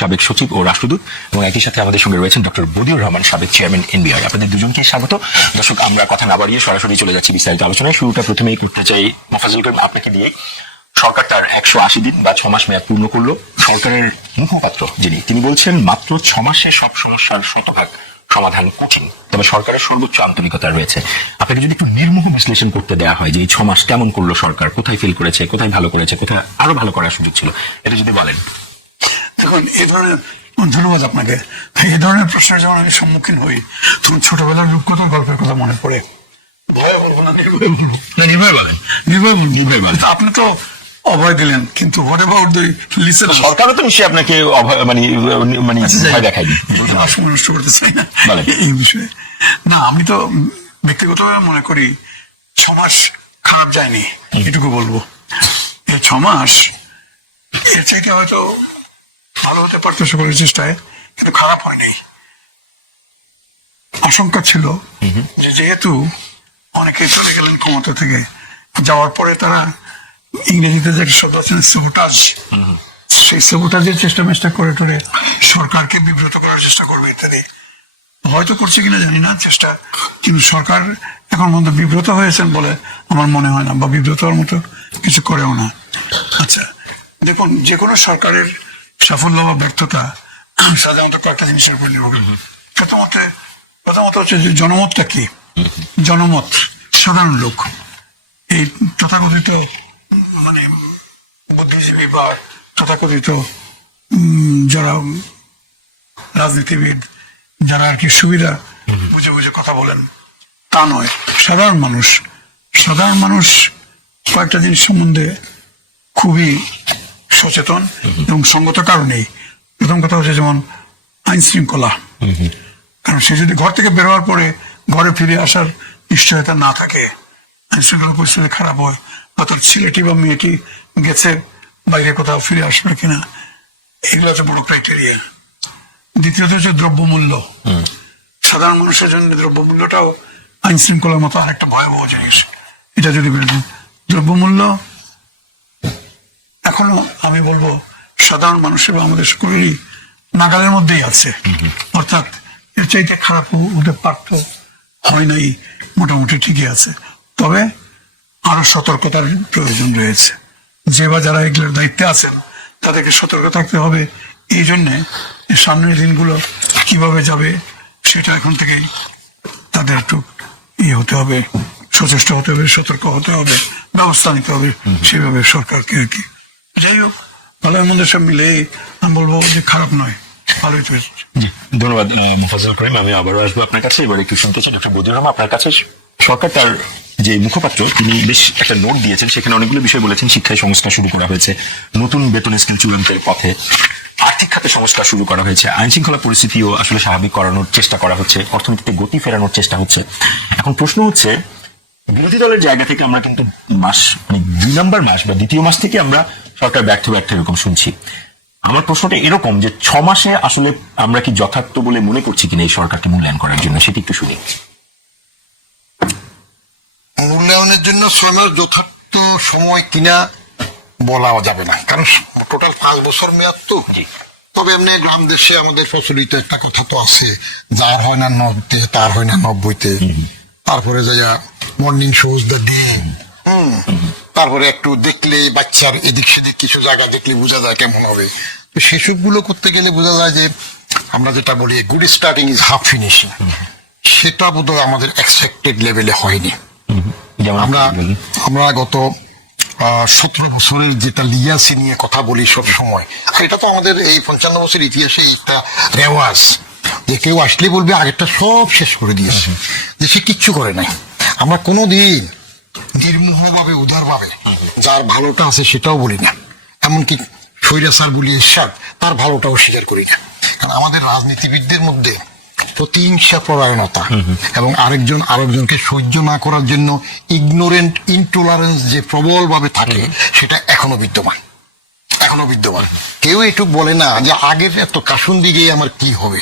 সাবেক সচিব ও রাষ্ট্রদূত, এবং একই সাথে আমাদের সঙ্গে রয়েছেন ডক্টর বদিউর রহমান, সাবেক চেয়ারম্যান এনবিআর। আপনাদের দুজনকে স্বাগত। দর্শক, আমরা কথা না বাড়িয়ে সরাসরি চলে যাচ্ছি বিস্তারিত আলোচনায়। শুরুটা প্রথমেই করতে চাই মোফাজ্জল করিম আপনাকে দিয়ে। সরকার তার 180 দিন বা 6 মাস মেয়াদ পূর্ণ করলো। সরকারের মুখপাত্র তিনি বলছেন মাত্র 6 মাসে সব সমস্যার শতভাগ সমাধান কঠিন, তবে সরকারের সর্বোচ্চ আন্তরিকতা রয়েছে। আপনাকে যদি একটু নির্মোহ বিশ্লেষণ করতে দেওয়া হয় যে এই 6 মাস কেমন করলো সরকার, কোথায় ফেল করেছে, কোথায় ভালো করেছে, কোথায় আরো ভালো করার সুযোগ ছিল, এটা যদি বলেন। দেখুন, এই ধরনের, ধন্যবাদ আপনাকে। এই ধরনের প্রশ্নের যখন আমি সম্মুখীন হই তখন ছোটবেলার রূপকথার গল্পের কথা মনে পড়ে। ভয় বলবো না, নির্ভয় বলবো। নির্ভয় বলেন। নির্ভয় বলেন। আপনি তো অভয় দিলেন, কিন্তু হোয়াট অ্যাবাউট দ্য লিসেনার? সরকারও তো নিশ্চয়ই আপনাকে মানে ভয় দেখায়নি। সময় নষ্ট করতে চাই না এই বিষয়ে। না, আমি তো ব্যক্তিগতভাবে মনে করি 6 মাস খারাপ যায়নি, এটুকু বলবো। এই 6 মাস এর চাইতে হয়তো ভালো হতে পারতো সকলের চেষ্টায়, কিন্তু খারাপ হয়নি। আশঙ্কা ছিল যে যেহেতু অনেকে চলে গেলেন ক্ষমতা থেকে, যাওয়ার পরে তারা ইংরেজিতে যে একটা শব্দ আছেন সাবোটাজ, সেই সাবোটাজের চেষ্টা করে টরে সরকারকে বিব্রত করার চেষ্টা করবে ইত্যাদি। হয়তো করছে কিনা জানি না চেষ্টা, কিন্তু সরকার এখন পর্যন্ত বিব্রত হয়েছেন বলে আমার মনে হয় না, বা বিব্রত হওয়ার মতো কিছু করেও না। আচ্ছা, দেখুন, যে কোনো সরকারের সাফল্য বা ব্যর্থতা সাধারণত কয়েকটা জিনিসের উপর নির্ভর করে। প্রথমত হচ্ছে যে জনমতটা কি। জনমত, সাধারণ লোক, এই তথাকথিত মানে বুদ্ধিজীবী বা তথাকথিত যারা রাজনীতিবিদ, যারা আর কি সুবিধা বুঝে বুঝে কথা বলেন, তা নয়। সাধারণ মানুষ কয়েকটা জিনিস সম্বন্ধে খুবই সচেতন এবং সঙ্গত কারণেই। প্রথম কথা হচ্ছে যেমন আইন শৃঙ্খলা, কারণ সে যদি ঘর থেকে বেরোয়ার পরে ঘরে ফিরে আসার নিশ্চয়তা না থাকে, আইন শৃঙ্খলা পরিস্থিতি খারাপ হয়, বা তোর ছেলেটি বা মেয়েটি গেছে বাইরে কোথাও ফিরে আসবে কিনা, এগুলো হচ্ছে বড় ক্রাইটেরিয়া। দ্বিতীয়ত হচ্ছে দ্রব্যমূল্য। সাধারণ মানুষের জন্য দ্রব্যমূল্যটাও আইন শৃঙ্খলার মতো আরেকটা ভয়াবহ জিনিস। এটা যদি দ্রব্যমূল্য এখনো আমি বলবো সাধারণ মানুষের বা আমাদের সকলেরই নাগালের মধ্যেই আছে, অর্থাৎ এর চাইতে খারাপ হতে পারত, হয় নাই, মোটামুটি ঠিকই আছে। তবে আরো সতর্কতার প্রয়োজন রয়েছে। যে বা যারা এগুলোর দায়িত্বে আছেন তাদেরকে সতর্ক থাকতে হবে। এই জন্যে সামনের দিনগুলো কিভাবে যাবে সেটা এখন থেকেই তাদের একটু হতে হবে, সচেষ্ট হতে হবে, সতর্ক হতে হবে, ব্যবস্থা নিতে হবে সেভাবে সরকারকে আর কি। যাই হোক, ভালো মন্দের সব মিলে আমি বলবো যে খারাপ নয়, ভালোই তো। ধন্যবাদ মোফাজ্জল করিম। আমি আবারও আসবো আপনার কাছে। এবার একটু শুনতে চাই ডক্টর বদিউর রহমান আপনার কাছে। সরকার তার যে মুখপাত্র তিনি বেশ একটা নোট দিয়েছেন, সেখানে অনেকগুলো বিষয় বলেছেন। শিক্ষায় সংস্কার শুরু করা হয়েছে, নতুন বেতন স্কেল চূড়ান্তের পথে, আর্থিক খাতে সংস্কার শুরু করা হয়েছে, আইন শৃঙ্খলা পরিস্থিতিও আসলে স্বাভাবিক করানোর চেষ্টা করা হচ্ছে, অর্থনীতিতে গতি ফেরানোর চেষ্টা হচ্ছে। এখন প্রশ্ন হচ্ছে, বিরোধী দলের জায়গা থেকে আমরা কিন্তু মাস মানে 2 নম্বর মাস বা দ্বিতীয় মাস থেকে আমরা সরকার ব্যর্থ এরকম শুনছি। আমার প্রশ্নটা এরকম যে 6 মাসে আসলে আমরা কি যথার্থ বলে মনে করছি কিনা এই সরকারকে মূল্যায়ন করার জন্য, সেটি একটু শুনি। মূল্যায়নের জন্য 6 মাস যথার্থ সময় কিনা বলা যাবে না, কারণ টোটাল 5 বছর মেয়াদ তো। তবে এমনি গ্রাম দেশে আমাদের প্রচলিত একটা কথা তো আছে, যার হয় না 90-তে তার হয় না 90-তে। তারপরে যাইয়া মর্নিং শোজ দ্য ডে, তারপরে একটু দেখলে বাচ্চার এদিক সেদিক কিছু জায়গা দেখলে বোঝা যায় কেমন হবে। তো সেসব গুলো করতে গেলে বোঝা যায় যে আমরা যেটা বলি good starting is half finishing, সেটা বোধহয় আমাদের এক্সপেক্টেড লেভেলে হয়নি। আমরা গত 17 বছরের যেটা লিগাসি নিয়ে কথা বলি সব সময়, আর এটা তো আমাদের এই 55 বছরের ইতিহাসে একটা রেওয়াজ যে কেউ আসলে বলবে আগেরটা সব শেষ করে দিয়েছে, যে সে কিচ্ছু করে নাই। আমরা কোনোদিন নির্মোহভাবে উদারভাবে যার ভালোটা আছে সেটাও বলি না, এমনকি স্বৈরাচার বলি এরশাদ, তার ভালোটাও স্বীকার করি না। কারণ আমাদের রাজনীতিবিদদের মধ্যে প্রতিহিংসা পরায়ণতা এবং আরেকজনকে সহ্য না করার জন্য ইগনোরেন্ট ইনটলারেন্স যে প্রবল ভাবে থাকে, সেটা এখনো বিদ্যমান। কেউ এটুক বলে না যে আগের এত কাসুন্দি গিয়ে আমার কি হবে,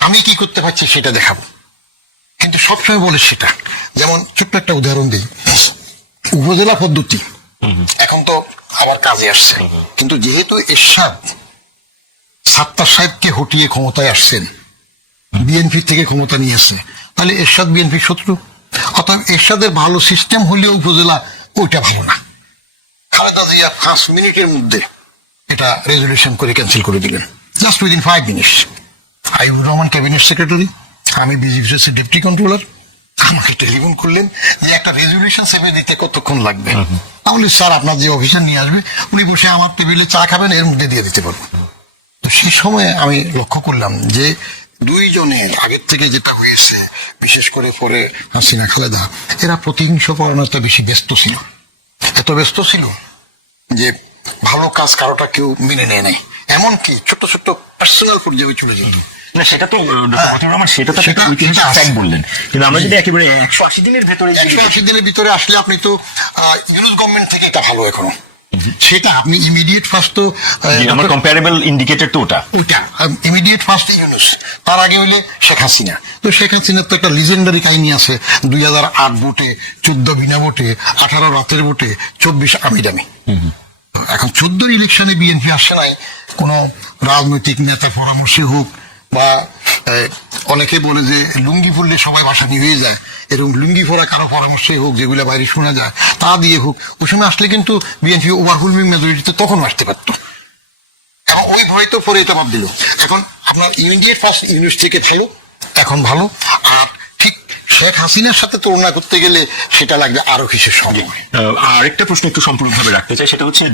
আমি কি করতে পারছি সেটা দেখাবো, কিন্তু সবসময় বলে সেটা। যেমন ছোট্ট একটা উদাহরণ দিই, উপজেলা পদ্ধতি এখন তো আবার কাজে আসছে, কিন্তু যেহেতু এরশাদ সাত্তার সাহেবকে হটিয়ে ক্ষমতায় আসছেন, বিএনপি থেকে ক্ষমতা নিয়েছে, তাহলে এরশাদ বিএনপি শত্রু। অর্থাৎ এরশাদের ভালো সিস্টেম হলেও উপজেলা ওইটা ভালো না। খালেদা জিয়া 5 মিনিটের মধ্যে এটা রেজলিউশন করে ক্যান্সেল করে দিলেন, just within 5 minutes. Aibur Rahman cabinet secretary, আমি বিজিবির ডেপুটি কন্ট্রোলার, আমাকে টেলিফোন করলেন যে একটা রেজলিউশন সেভে দিতে কতক্ষণ লাগবে। তাহলে স্যার আপনার যে অফিসার নিয়ে আসবে উনি বসে আমার টেবিলে চা খাবেন, এর মধ্যে দিয়ে দিতে পারবো। তো সেই সময় আমি লক্ষ্য করলাম যে দুইজনের আগের থেকে যেটা হয়েছে, বিশেষ করে পরে হাসিনা খালেদা, এরা প্রতিহিংসা পরায়ণতা বেশি ব্যস্ত ছিল। এত ব্যস্ত ছিল যে ভালো কাজ কারোটা কেউ মেনে নেয় নাই, এমনকি ছোট্ট ছোট্ট পার্সোনাল পর্যায়ে চলে যেত। না সেটা তো ডক্টর মতিউর রহমান, সেটা তো সেটা- ঐতিহাসিক সেটা আছে। fact বললেন, কিন্তু আমরা যদি একেবারে 180 দিনের ভেতরে যদি 180 দিনের ভিতরে আসলে আপনি তো ইউনুস গভর্নমেন্ট থেকে এটা ভালো এখনো, সেটা আপনি ইমিডিয়েট ফার্স্ট তো আমার কম্পারেবল ইন্ডিকেটর তো ওটা। ওইটা ইমিডিয়েট ফার্স্ট ইউনুস, তার আগে হইলে শেখ হাসিনা। তো শেখ হাসিনার তো একটা লিজেন্ডারি কাহিনী আছে, 2008 ভোটে 14 বিনা ভোটে, 18 রাতের ভোটে 24 আমি দামি। এখন 14 ইলেকশনে বিএনপি আসে নাই কোন রাজনৈতিক নেতা পরামর্শে হোক, বা অনেকে বলে যে লুঙ্গি পরলে সবাই ভাসানি হয়ে যায়, এরকম লুঙ্গি পরা কারো পরামর্শে হোক যেগুলো বাইরে শোনা যায় তা দিয়ে হোক, ওই সময় আসলে কিন্তু বিএনপি ওভারহুলমিং মেজরিটিতে তখন আসতে পারতো। এবং ওই ভয় তো পরে এটা বাদ দিল। এখন আপনার ইমিডিয়েট ফার্স্ট ইউনিট থেকে ভালো, এখন ভালো। আর ঠিক শেখ হাসিনার সাথে তুলনা করতে গেলে সেটা লাগবে আরো কিছু সময়। আরেকটা প্রশ্ন একটু সম্পূর্ণভাবে রাখতে চাই, সেটা হচ্ছে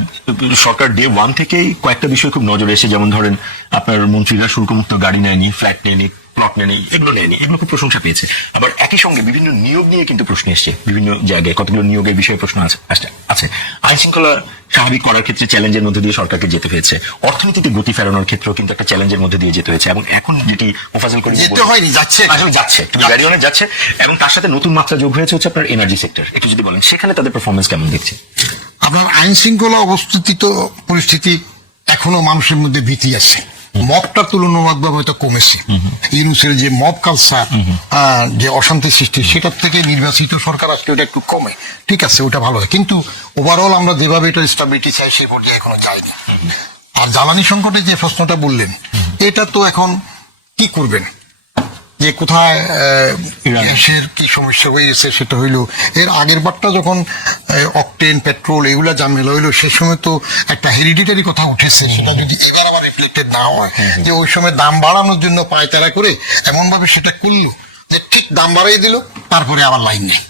সরকার ডে 1 থেকেই কয়েকটা বিষয় খুব নজরে এসে, যেমন ধরেন আপনার মন্ত্রীরা শুল্কমুক্ত গাড়ি নেয়নি, ফ্ল্যাট নেয়নি, প্লট নেয়নি, এগুলো নেয়নি, এগুলো খুব প্রশংসা পেয়েছে। আবার একই সঙ্গে বিভিন্ন নিয়োগ নিয়ে কিন্তু প্রশ্ন এসছে, বিভিন্ন জায়গায় কতগুলো নিয়োগের বিষয়ে প্রশ্ন আছে। আইন শৃঙ্খলা স্বাভাবিক করার ক্ষেত্রে চ্যালেঞ্জের মধ্যে দিয়ে সরকারকে যেতে হয়েছে, অর্থনীতিতে গতি ফেরানোর ক্ষেত্রেও কিন্তু একটা চ্যালেঞ্জের মধ্যে দিয়ে যেতে হয়েছে, এবং এখন যেটি মোফাজ্জল করিম যেতে হয়নি, যাচ্ছে। আসলে যাচ্ছে, কিন্তু ব্যারিয়নে যাচ্ছে, এবং তার সাথে নতুন মাত্রা যোগ হয়েছে হচ্ছে আপনার এনার্জি সেক্টর। একটু যদি বলেন সেখানে তাদের পারফরমেন্স কেমন দেখছে? আপনার আইন শৃঙ্খলা অবস্থিত পরিস্থিতি এখনো মানুষের মধ্যে ভীতি আছে, মবটা তুলনামূলকভাবে হয়তো কমেছে। ইউনুসের যে মব কালচার, যে অশান্তি সৃষ্টি, সেটার থেকে নির্বাচিত সরকার আসলে ওটা একটু কমে, ঠিক আছে, ওটা ভালো হয়। কিন্তু ওভারঅল আমরা যেভাবে এটা স্টেবিলিটি চাই সেই পর্যায়ে এখনো যায়নি। আর জ্বালানি সংকটে যে প্রশ্নটা বললেন, এটা তো এখন কি করবেন, যে কোথায় গ্যাসের কি সমস্যা হয়ে গেছে সেটা হইলো। এর আগের বারটা যখন অকটেন পেট্রোল এগুলা ঝামেলা হইলো, সেই সময় তো একটা হেরিডিটারি কথা উঠেছে, সেটা যদি এবার আবার রিফ্লেক্টেড না হয়, যে ওই সময় দাম বাড়ানোর জন্য পায়তারা করে এমন ভাবে সেটা করলো যে ঠিক দাম বাড়াই দিল, তারপরে আবার লাইন নেই।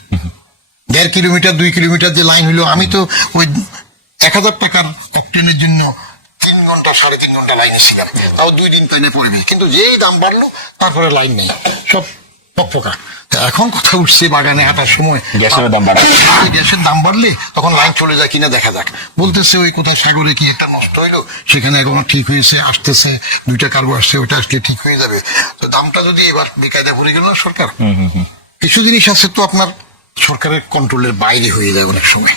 1.5 কিলোমিটার 2 কিলোমিটার যে লাইন হইলো, আমি তো ওই 1000 টাকার অকটেনের জন্য 3 ঘন্টা 3.5 ঘন্টা লাইনে ছিলাম, তাও 2 দিন পেনে পড়বে। কিন্তু যেই দাম বাড়লো তারপরে লাইন নেই, সব পকপকা। এখন কথা উঠছে বাগানে হাঁটার সময় গ্যাসের দাম বাড়ে, গ্যাসের দাম বাড়লে তখন লাইন চলে যায় কিনা দেখা যাক। বলতেছে ওই কোথায় সাগরে কি একটা নষ্ট হইলো, সেখানে এখনো ঠিক হয়েছে, আসতেছে 2টা কার্গো আসছে, ওটা আসলে ঠিক হয়ে যাবে। তো দামটা যদি এবার বেকায়দা পড়ে গেল না সরকার, কিছু জিনিস আছে তো আপনার সরকারের কন্ট্রোলের বাইরে হয়ে যায় অনেক সময়।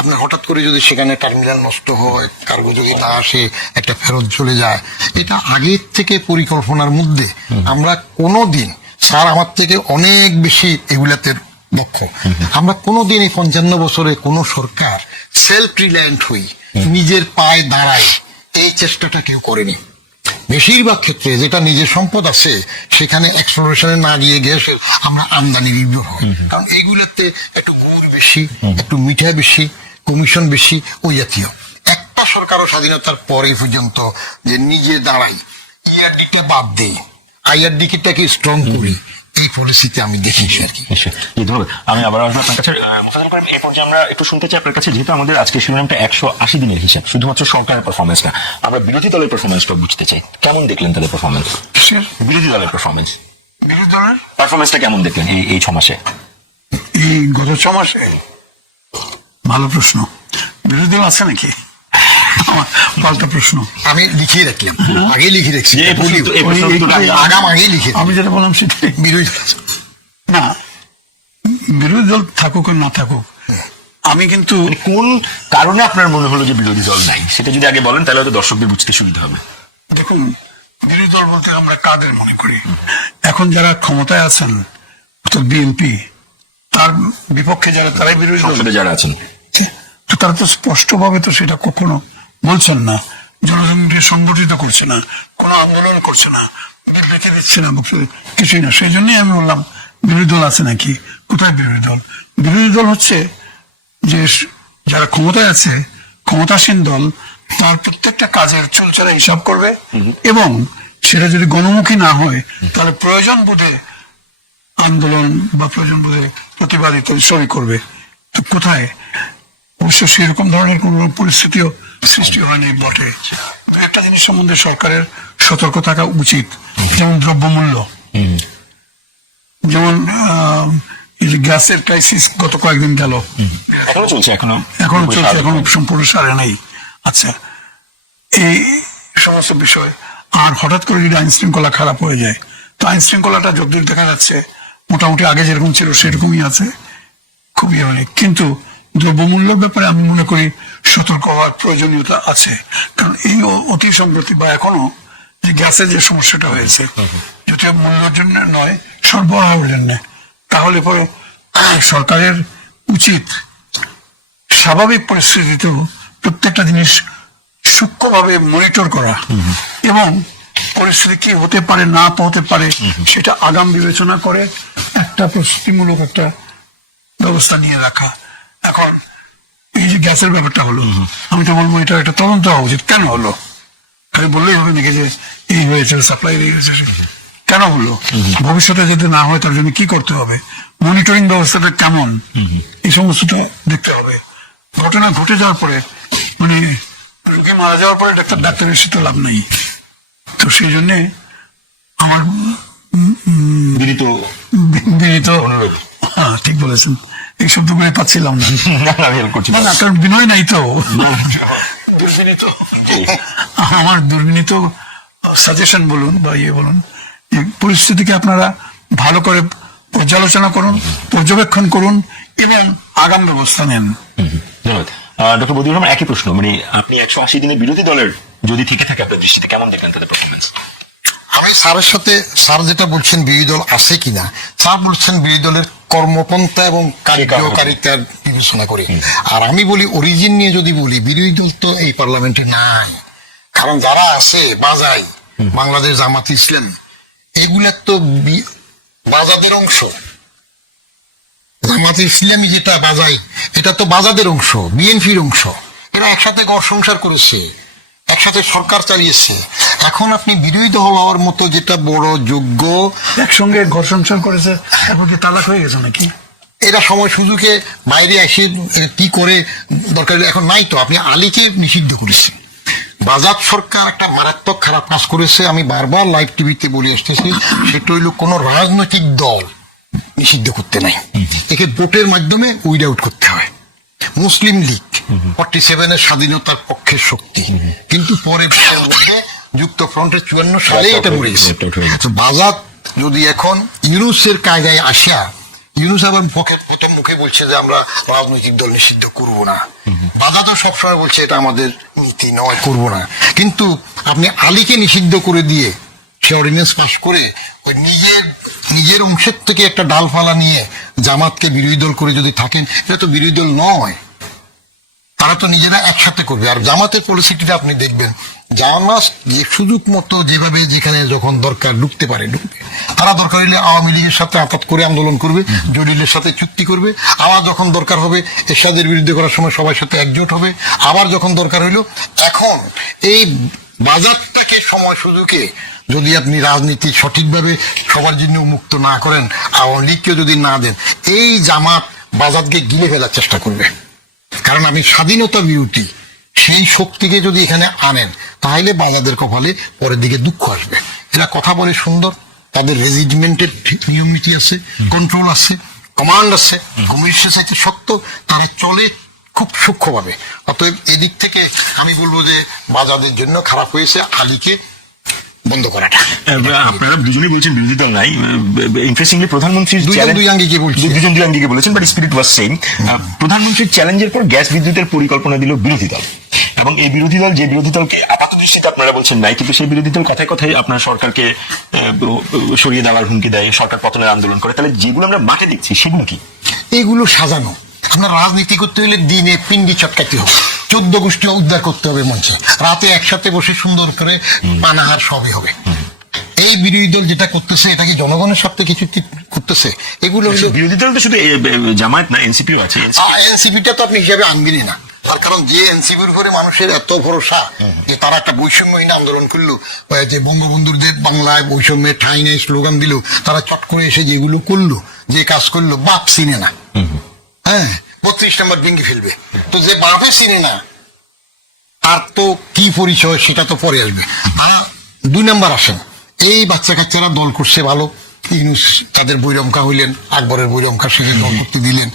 আপনার হঠাৎ করে যদি সেখানে টার্মিনাল নষ্ট হয়, কার্গো যদি না আসে, একটা ফেরত চলে যায়, এটা আগের থেকে পরিকল্পনার মধ্যে। আমরা কোনোদিন, স্যার আমার থেকে অনেক বেশি এগুলাতে দক্ষ, আমরা কোনোদিন এই 55 বছরে কোন সরকার সেলফ রিলায়েন্ট হই, নিজের পায়ে দাঁড়ায়, এই চেষ্টাটা কেউ করেনি। বেশিরভাগ ক্ষেত্রে যেটা নিজের সম্পদ আছে সেখানে এক্সপ্লোরেশনে না গিয়ে গ্যাসের আমরা আমদানি নির্ভর হয়, কারণ এইগুলোতে একটু গুড় বেশি, একটু মিঠা বেশি, কমিশন বেশি, ওই জাতীয়। একটা সরকারও স্বাধীনতার পরে পর্যন্ত যে নিজে দাঁড়াই, ইআরডিটা বাদ দেই, আইআরডিটাকে স্ট্রং করি, এই পলিসিতে আমি দেখেছি আর কি। ধন্যবাদ। আমি আবার আসবো আপনার কাছে। মোফাজ্জল করিম, এই পর্যায়ে আমরা একটু শুনতে চাই আপনার কাছে, যেহেতু আমাদের আজকে শিরোনামটা 180 দিনের হিসাব, শুধুমাত্র সরকারের পারফরমেন্স না, আমরা বিরোধী দলের পারফরমেন্সটা বুঝতে চাই। কেমন দেখলেন তাদের পারফরমেন্স? বিরোধী দলের পারফরমেন্স, বিরোধী দলের পারফরমেন্সটা কেমন দেখলেন এই 6 মাসে? এই গত 6 মাসে? ভালো প্রশ্ন। বিরোধী দল আছে নাকি? আমার পাল্টা প্রশ্ন। আমি লিখিয়ে রাখলাম, আগে লিখে রাখছি, যে এই প্রশ্ন- এই প্রশ্ন উত্তরটা আগাম আগেই লিখে আমি যেটা বললাম সেটাই। বিরোধী দল আছে। না, বিরোধী দল থাকুক আর না থাকুক, আমি কিন্তু মানে কোন কারণে আপনার মনে হলো যে বিরোধী দল নাই, সেটা যদি আগে বলেন তাহলে হয়তো দর্শকদের বুঝতে সুবিধা হবে। দেখুন, বিরোধী দল বলতে আমরা কাদের মনে করি? এখন যারা ক্ষমতায় আছেন, অর্থাৎ বিএনপি, তার বিপক্ষে যারা, তারাই বিরোধী দল। সংসদে যারা আছেন, তো তারা তো স্পষ্টভাবে তো সেটা কখনো বলছেন না জনগণকে সংগঠিত করছে না, কোনো আন্দোলন করছে না, বিবৃতি দিচ্ছে না, কিছুই না। সেই জন্যই আমি বললাম বিরোধী দল আছে নাকি? কোথায় বিরোধী দল? বিরোধী দল হচ্ছে যে যারা ক্ষমতায় আছে, ক্ষমতাসীন দল, তার প্রত্যেকটা কাজের চুলচেরা হিসাব করবে এবং সেটা যদি গণমুখী না হয় তাহলে প্রয়োজন বোধে আন্দোলন বা প্রয়োজন বোধে প্রতিবাদ ইত্যাদি সবই করবে। তো কোথায়? অবশ্য সেরকম ধরনের কোন পরিস্থিতিও সৃষ্টি হয়নি বটে। দু একটা জিনিস সম্বন্ধে সরকারের সতর্ক থাকা উচিত, যেমন দ্রব্যমূল্য, যেমন এই যে গ্যাসের ক্রাইসিস গত কয়েকদিন গেল, এখনো চলছে, এখনো চলছে, এখনো সম্পূর্ণ সারে নাই। আচ্ছা, এই সমস্ত বিষয় আর হঠাৎ করে যদি আইন শৃঙ্খলা খারাপ হয়ে যায়, তো আইন শৃঙ্খলাটা যতদূর দেখা যাচ্ছে মোটামুটি আগে যেরকম ছিল সেরকমই আছে, খুবই অনেক। কিন্তু দ্রব্যমূল্যের ব্যাপারে আমি মনে করি সতর্ক হওয়ার প্রয়োজনীয়তা আছে। কারণ এই অতি সম্প্রতি বা এখনো যে গ্যাসের যে সমস্যাটা হয়েছে, যদি মূল্যের জন্য নয়, সরবরাহের জন্য, তাহলে পরে সরকারের উচিত স্বাভাবিক পরিস্থিতিতেও প্রত্যেকটা জিনিস সূক্ষ্মভাবে মনিটর করা এবং পরিস্থিতি কি হতে পারে না হতে পারে সেটা আগাম বিবেচনা করে একটা প্রস্তুতিমূলক একটা ব্যবস্থা নিয়ে রাখা। এখন এই যে গ্যাসের ব্যাপারটা হলো, আমি তো বলবো এটা একটা তদন্ত হওয়া উচিত। কেন হলো? খালি বললেই হবে নাকি যে এই হয়েছে, সাপ্লাই হয়েছে, কেন হলো? ভবিষ্যতে যদি না হয় তার জন্য কি করতে হবে, মনিটরিং ব্যবস্থাটা কেমন, এই সমস্তটা দেখতে হবে। ঘটনা ঘটে যাওয়ার পরে, মানে রোগী মারা যাওয়ার পরে ডাক্তারের সাথে লাভ নাই। তো সেই জন্যে আমার বিনীত অনুরোধ। হ্যাঁ, ঠিক বলেছেন, এই শব্দ করে পাচ্ছিলাম না, আমি হেল্প করছি। না, কারণ বিনয় নাই তো, দুর্বিনীত। আমার দুর্বিনীত সাজেশন বলুন বা ইয়ে বলুন, যে পরিস্থিতিকে আপনারা ভালো করে পর্যালোচনা করুন, পর্যবেক্ষণ করুন এবং আগাম ব্যবস্থা নেন। ধন্যবাদ। ডক্টর বদিউর রহমান, একই প্রশ্ন, মানে আপনি 180 দিনে বিরোধী দলের যদি থেকে থাকে আপনার দৃষ্টিতে কেমন দেখেন তাদের পারফরমেন্স? আমি স্যারের সাথে, স্যার যেটা বলছেন বিরোধী দল আছে কিনা, স্যার বলছেন বিরোধী দলের কর্মপন্থা এবং কার্যকারিতার বিবেচনা করে। আর আমি বলি অরিজিন নিয়ে যদি বলি, বিরোধী দল তো এই পার্লামেন্টে নাই। কারণ যারা আছে বাজাই, বাংলাদেশ জামাত ইসলাম, এগুলা তো বাজাদের অংশ। জামাত ইসলামী যেটা বাজাই, এটা তো বাজাদের অংশ, বিএনপির অংশ। এরা একসাথে ঘর সংসার করেছে, একসাথে সরকার চালিয়েছে। এখন আপনি বিরোধী দল হওয়ার মতো যেটা বড় যোগ্য, একসঙ্গে ঘর সংসার করেছে, এখন কি তালাক হয়ে গেছে নাকি? এরা সময় সুযোগে বাইরে এসে কি করে দরকার এখন নাই তো। আপনি আলীকে নিষিদ্ধ করেছেন, বাজার সরকার একটা মারাত্মক খারাপ কাজ করেছে। আমি বারবার লাইভ টিভিতে বলে আসতেছি, সেটা হইল কোন রাজনৈতিক দল নিষিদ্ধ করতে নাই, একে ভোটের মাধ্যমে উইড আউট করতে হয়। মুসলিম লীগ 47-এর স্বাধীনতার পক্ষের শক্তি, কিন্তু পরে যুক্ত ফ্রন্টের 54 সালে এটা মরে গেছে। বাজার যদি এখন ইউনুসের কায়দায় আসা, ইউনুস আবার প্রথম মুখে বলছে যে আমরা রাজনৈতিক দল নিষিদ্ধ করব না, বাজার তো সবসময় বলছে এটা আমাদের নীতি নয়, করব না। কিন্তু আপনি আলীকে নিষিদ্ধ করে দিয়ে সে অর্ডিন্যান্স পাস করে ওই নিজের অংশের থেকে একটা ডালফালা নিয়ে জামাতকে বিরোধী দল করে যদি থাকেন, এটা তো বিরোধী দল নয়। তারা তো নিজেরা একসাথে করবে। আর জামাতের পলিসিটিটা আপনি দেখবেন, জামাত যে সুযোগ মতো যেভাবে যেখানে যখন দরকার ঢুকতে পারে ঢুকবে। তারা দরকার হলে আওয়ামী লীগের সাথে আপাত করে আন্দোলন করবে, জলিলের সাথে চুক্তি করবে, আবার যখন দরকার হবে এরশাদের বিরুদ্ধে করার সময় সবার সাথে একজোট হবে, আবার যখন দরকার হইল। এখন এই বাজারটাকে সময় সুযোগে যদি আপনি রাজনীতি সঠিকভাবে সবার জন্য মুক্ত না করেন, আওয়ামী লীগকে যদি না দেন, এই জামাত বাজারকে গিলে ফেলার চেষ্টা করবে। কারণ আমি স্বাধীনতা বিরোধী সেই শক্তিকে যদি এখানে আনেন, তাহলে বাজাদের কপালে পরের দিকে দুঃখ আসবে। এরা কথা বলে সুন্দর, তাদের রেজিমেন্টের নিয়ম নীতি আছে, কন্ট্রোল আছে, কমান্ড আছে, কমিউনিস্টের সাথে সত্য, তারা চলে খুব সূক্ষ্মভাবে। অতএব এদিক থেকে আমি বলবো যে বাজাদের জন্য খারাপ হয়েছে আলীকে বন্ধ করাটা। আপনারা দুজনেই বলছেন বিরোধী দল নাই। ইন্টারেস্টিংলি প্রধানমন্ত্রীর দুই আঙ্গিকে বলেছেন, বাট স্পিরিট ওয়াজ সেম। প্রধানমন্ত্রীর চ্যালেঞ্জের পর গ্যাস বিদ্যুতের পরিকল্পনা দিল বিরোধী দল, এবং এই বিরোধী দল, যে বিরোধী দলকে আপাত দৃষ্টিতে আপনারা বলছেন নাই, কিন্তু সেই বিরোধী দল কথায় কথায় আপনার সরকারকে সরিয়ে দেওয়ার হুমকি দেয়, সরকার পতনের আন্দোলন করে। তাহলে যেগুলো আমরা মাঠে দেখছি সেগুলো কি? এগুলো সাজানো। আপনার রাজনীতি করতে হলে দিনে পিন্ডি চটকাতে হবে, 14 গোষ্ঠী উদ্ধার করতে হবে মঞ্চে, রাতে একসাথে বসে সুন্দর করে পানাহার সবই হবে। এই বিরোধী দল যেটা করতেছে এটা কি জনগণের স্বার্থে কিছু করতেছে? এগুলো হলো বিরোধী দল তো শুধু জামায়াত না, এনসিপিও আছে। এনসিপিটা তো আপনি হিসাবে আনবেনই না, তার কারণ যে এনসিপির উপরে মানুষের এত ভরসা যে তারা একটা বৈষম্যহীন আন্দোলন করলো, যে বঙ্গবন্ধুর যে বাংলায় বৈষম্যের ঠাঁই নেই স্লোগান দিল, তারা চট করে এসে যেগুলো করলো, যে কাজ করলো, বাপ চিনে না, হ্যাঁ 32 নম্বর ভেঙে ফেলবে। তো যে বাপে চিনে না আর তো কি পরিচয় সেটা তো পরে আসবে। আর 2 নম্বর আসেন, এই বাচ্চা কাচ্চারা দল করছে ভালো, ইউনূস তাদের বৈরমকা হইলেন, আকবরের বৈরমকা সেখানে দল করতে দিলেন,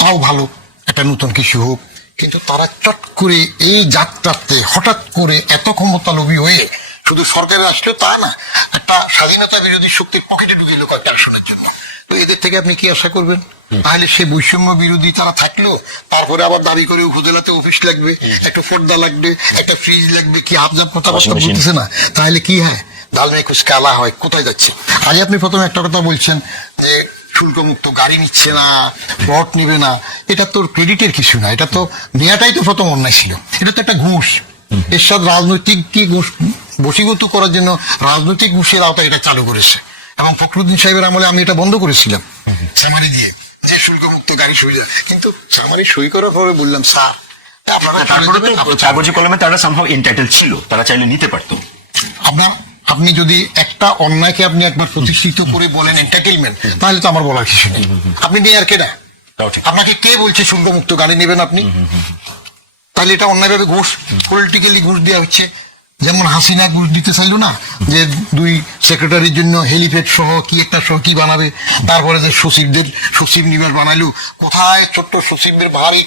তাও ভালো, একটা নতুন কিছু হোক। কিন্তু তারা চট করে এই যাত্রাতে হঠাৎ করে এত ক্ষমতা লোভী হয়ে শুধু সরকারে আসলে তা না, একটা স্বাধীনতা বিরোধী শক্তির পকেটে ঢুকে এলো কয়েকটা আসনের জন্য। তো এদের থেকে আপনি কি আশা করবেন? তাহলে সে বৈষম্য বিরোধী তারা থাকলো, তারপরে আবার দাবি করে উপজেলাতে অফিস লাগবে, একটা পর্দা লাগবে, একটা ফ্রিজ লাগবে, কি আবজাব কথাবার্তা বলতেছে না? তাহলে কি হয়? ডাল মে কুছ কালা হয়, কোথায় যাচ্ছে? আজ আপনি প্রথমে একটা কথা বলছেন যে শুল্ক মুক্ত গাড়ি নিচ্ছে না, প্লট নিবে না, এটা তো ক্রেডিটের কিছু না, এটা তো নেওয়াটাই তো প্রথম অন্যায় ছিল, এটা তো একটা ঘুষ। এর সাথে রাজনৈতিক কি ঘুষ বশীভূত করার জন্য রাজনৈতিক ঘুষের আওতায় এটা চালু করেছে। এবং ফখরুদ্দিন সাহেবের আমলে আমি এটা বন্ধ করেছিলাম সামারি দিয়ে, যে শুল্কমুক্ত গাড়ি সুবিধা। কিন্তু সামারি সই করার পরে বললাম, স্যার আপনারা তারপরে তো কাগজে কলমে তারা সামহাও এন্টাইটেল ছিল, তারা চাইলে নিতে পারতো। আপনি যদি একটা অন্যায়কে আপনি একবার প্রতিষ্ঠিত করে বলেন এন্টারটেইনমেন্ট, তাহলে তো আমার বলার কিছু নেই। আপনি নিয়ে আর কেনা, তাও ঠিক। আপনাকে কে বলছে শুল্কমুক্ত গাড়ি নেবেন আপনি? তাহলে এটা অন্যায়ভাবে ঘুষ, পলিটিক্যালি ঘুষ দেওয়া হচ্ছে। যেমন হাসিনা ঘুষ দিতে চাইলো না, যে 2 সেক্রেটারির জন্য হেলিপ্যাড সহ কি একটা সহ কি বানাবে, তারপরে যে সচিব নিবেশ বানাইলো, কোথায় ছোট্ট সচিবদের ভারী